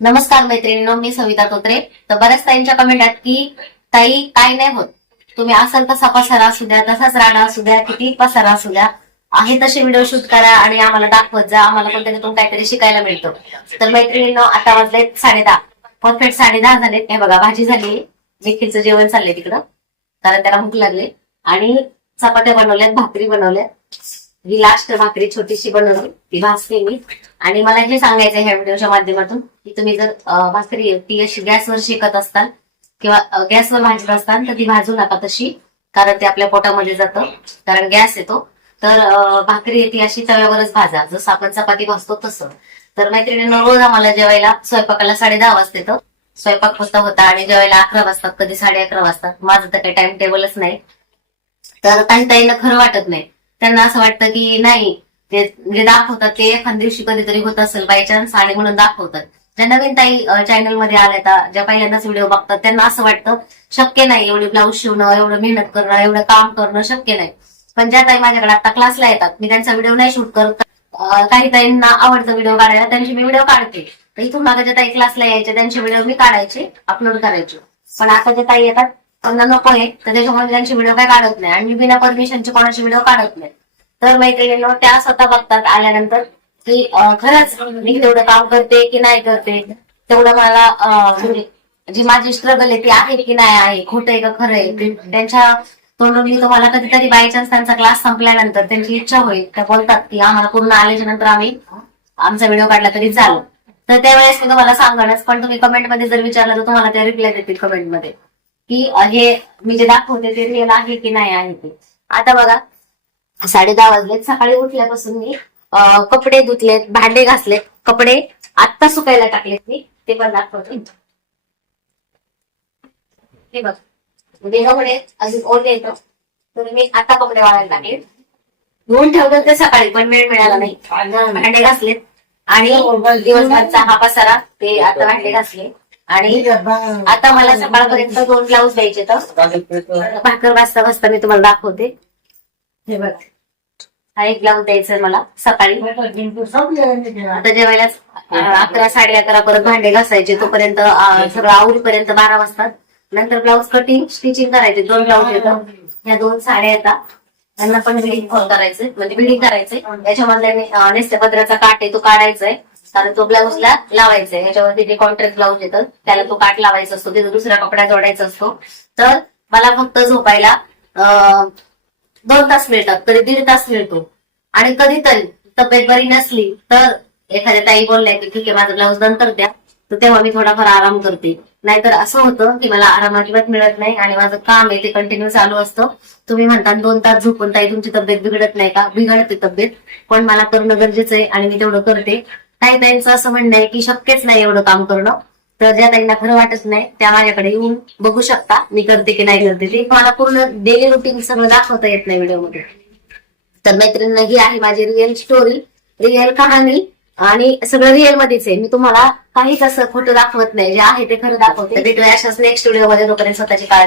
नमस्कार मैत्रिणींनो, मी सविता तोत्रे. तर बऱ्याच ताईंच्या कमेंट आहेत की ताई काय नाही होत, तुम्ही असाल तसा पसारा असू द्या, तसाच राडा असू द्या, किती पसारा असू द्या, आहे तसे व्हिडिओ शूट करा आणि आम्हाला दाखवत जा, आम्हाला पण त्याच्यातून काहीतरी शिकायला मिळतं. तर मैत्रिणींनो, आता वाजले 10:30, परफेक्ट 10:30 झालेत. हे बघा, भाजी झाली, देखीलचं जेवण चाललंय तिकडं, कारण त्याला भूक लागली. आणि चपात्या बनवल्यात, भाकरी बनवल्यात. ही लास्ट भाकरी छोटीशी बनवली, ती भाजते मी. आणि मला हे सांगायचं ह्या व्हिडिओच्या माध्यमातून की तुम्ही जर भाकरी ती अशी गॅसवर शेकत असताल किंवा गॅसवर भाजत असताल तर ती भाजू नका तशी, कारण ते आपल्या पोटामध्ये जातं, कारण गॅस येतो. तर भाकरी ती अशी तव्यावरच भाजा, जसं आपण चपाती भाजतो तसं. तर मैत्रिणींनो, रोज आम्हाला जेवायला स्वयंपाकाला 10:30 वाजते, तर स्वयंपाक होता आणि जेवायला 11 वाजतात, कधी 11:30 वाजतात. माझं तर काही टाइम टेबलच नाही. तर काही ताईंना खरं वाटत नाही, त्यांना असं वाटतं की नाही, ते जे दाखवतात ते एखाद्या दिवशी कधीतरी होत असेल बाय चान्स आणि म्हणून दाखवतात. ज्या नवीन ताई चॅनल मध्ये आल्या, ज्या पहिल्यांदाच व्हिडिओ बघतात, त्यांना असं वाटतं शक्य नाही एवढे ब्लाऊज शिवणं, एवढं मेहनत करणं, एवढं काम करणं शक्य नाही. पण ज्या ताई माझ्याकडे आता क्लासला येतात, मी त्यांचा व्हिडिओ नाही शूट करत. काही ताईंना आवडतं व्हिडिओ काढायला, त्यांचे मी व्हिडिओ काढते. तर इथून मागे ज्या ताई क्लासला यायचे त्यांचे व्हिडिओ मी काढायचे, अपलोड करायचे. पण आता जे ताई येतात त्यांना नको आहे, तर त्याच्यामुळे त्यांचे व्हिडिओ काय काढत नाही आणि मी बिना परमिशनचे कोणाचे व्हिडिओ काढत नाही. तर मैत्रिणींनो, त्या स्वतः बघतात आल्यानंतर की खरंच मी तेवढं काम करते की नाही करते, तेवढं मला म्हणजे जी माझी स्ट्रगल आहे ती आहे की नाही आहे, खोटं आहे का खरं आहे, त्यांच्या तोंडून मी तुम्हाला कधीतरी बाय चान्स त्यांचा क्लास संपल्यानंतर त्यांची इच्छा होईल, त्या बोलतात की आम्हाला पूर्ण आल्याच्या नंतर आम्ही आमचा व्हिडिओ काढला तरी चालू. तर त्यावेळेस मी तुम्हाला सांगणच, पण तुम्ही कमेंटमध्ये जर विचारलं तर तुम्हाला ते रिप्लाय देतील कमेंटमध्ये की हे मी जे दाखवते ते रिअल आहे की नाही आहे ते. आता बघा, 10:30 वाजलेत. सकाळी उठल्यापासून मी कपडे धुतलेत, भांडे घासलेत, कपडे आत्ता सुकायला टाकलेत मी, ते पण दाखवते. हे बघ, म्हणजे कपडे अजून ओले येतो, तर मी आता कपडे वाळायला टाकले. धुवून ठेवलं ते सकाळी, पण वेळ मिळाला नाही. भांडे घासलेत आणि दिवसभरचा हा पसारा, ते आता भांडे घासले. आणि आता मला सकाळपर्यंत 2 ब्लाऊज द्यायचे, तर भाकर वाजता वाजता मी तुम्हाला दाखवते. हे बघा, हा एक ब्लाऊज द्यायचा मला सकाळी. आता जेवायलाच 11, 11:30 परत भांडे घासायचे, तोपर्यंत सगळं आवरीपर्यंत 12 वाजतात. नंतर ब्लाऊज कटिंग स्टिचिंग करायचे, 2 ब्लाऊज येतात, ह्या 2 साड्या येतात, त्यांना पण बिडिंग करायचंय, म्हणजे बिडिंग करायचंय. याच्यामध्ये नेसत्या पदराचा काट आहे तो काढायचाय, कारण तो ब्लाऊजला लावायचाय. ह्याच्यावरती जे कॉन्ट्रास्ट ब्लाऊज येतात त्याला तो काट लावायचा असतो, तिथं दुसरा कपडा जोडायचा असतो. तर मला फक्त झोपायला 2 तास मिळतात, कधी 1.5 तास मिळतो. आणि कधीतरी तब्येत बरी नसली तर एखाद्या ताई बोलल्या की ठीक आहे माझं ब्लाऊज नंतर द्या, तर तेव्हा मी थोडाफार आराम करते. नाहीतर असं होतं की मला आराम अजिबात मिळत नाही आणि माझं काम आहे ते कंटिन्यू चालू असतं. तुम्ही म्हणता 2 तास झोपून ताई तुमची तब्येत बिघडत नाही का? बिघडते तब्येत, पण मला करणं गरजेचं आहे आणि मी तेवढं करते. काही ताईंचं असं म्हणणं आहे की शक्यच नाही एवढं काम करणं, तर ज्या ताईंना खरं वाटत नाही त्या माझ्याकडे येऊन बघू शकता मी करते की नाही करते ते. मला पूर्ण डेली रुटीन सगळं दाखवता येत नाही व्हिडिओमध्ये. तर मैत्रिणींना, ही आहे माझी रिअल स्टोरी, रिअल कहाणी, आणि सगळं रिअल मध्येच आहे. मी तुम्हाला काहीच असं खोटं दाखवत नाही, जे आहे ते खरं दाखवते. भेटूया अशाच नेक्स्ट व्हिडिओ मध्ये. तोपर्यंत स्वतःची काळजी